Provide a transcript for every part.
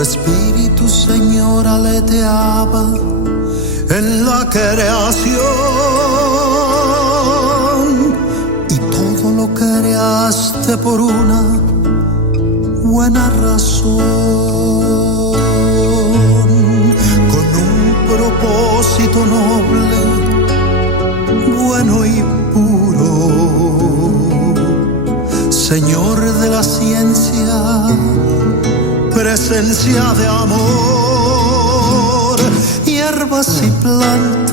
Tu espíritu, Señor, aleteaba en la creación y todo lo creaste por una buena razón, con un propósito noble, bueno y puro. Señor de la ciencia, presencia de amor, hierbas y plantas,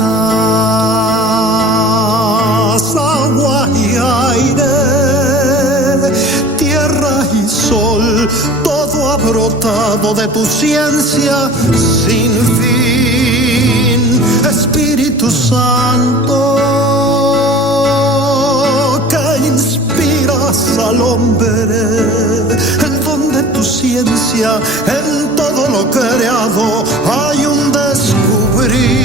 agua y aire, tierra y sol, todo ha brotado de tu ciencia sin fin. Espíritu Santo, que inspiras al hombre, el don de tu ciencia, en todo lo creado hay un descubrir.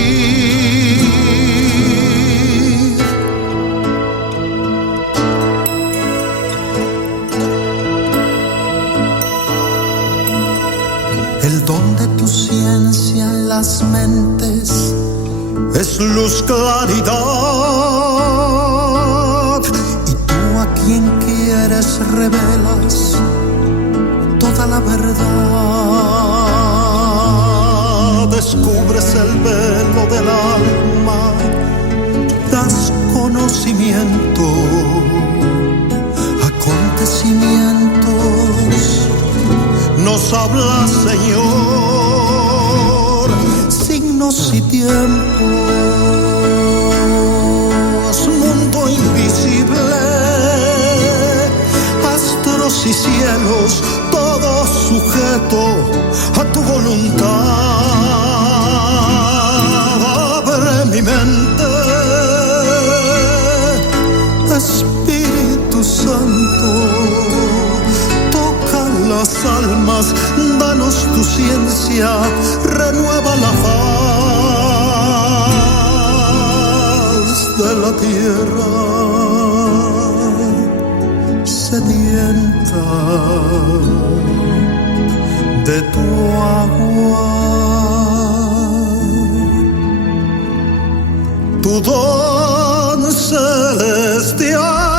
El don de tu ciencia en las mentes es luz, claridad, y tú a quien quieres revelas toda la verdad. Descubres el velo del alma, das conocimiento, acontecimientos, nos hablas, Señor, signos y tiempos, mundo invisible, astros y cielos, todo sujeto a tu voluntad. Abre mi mente, Espíritu Santo, toca las almas, danos tu ciencia, renueva la faz de la tierra sedienta de tu agua. Tu don celestial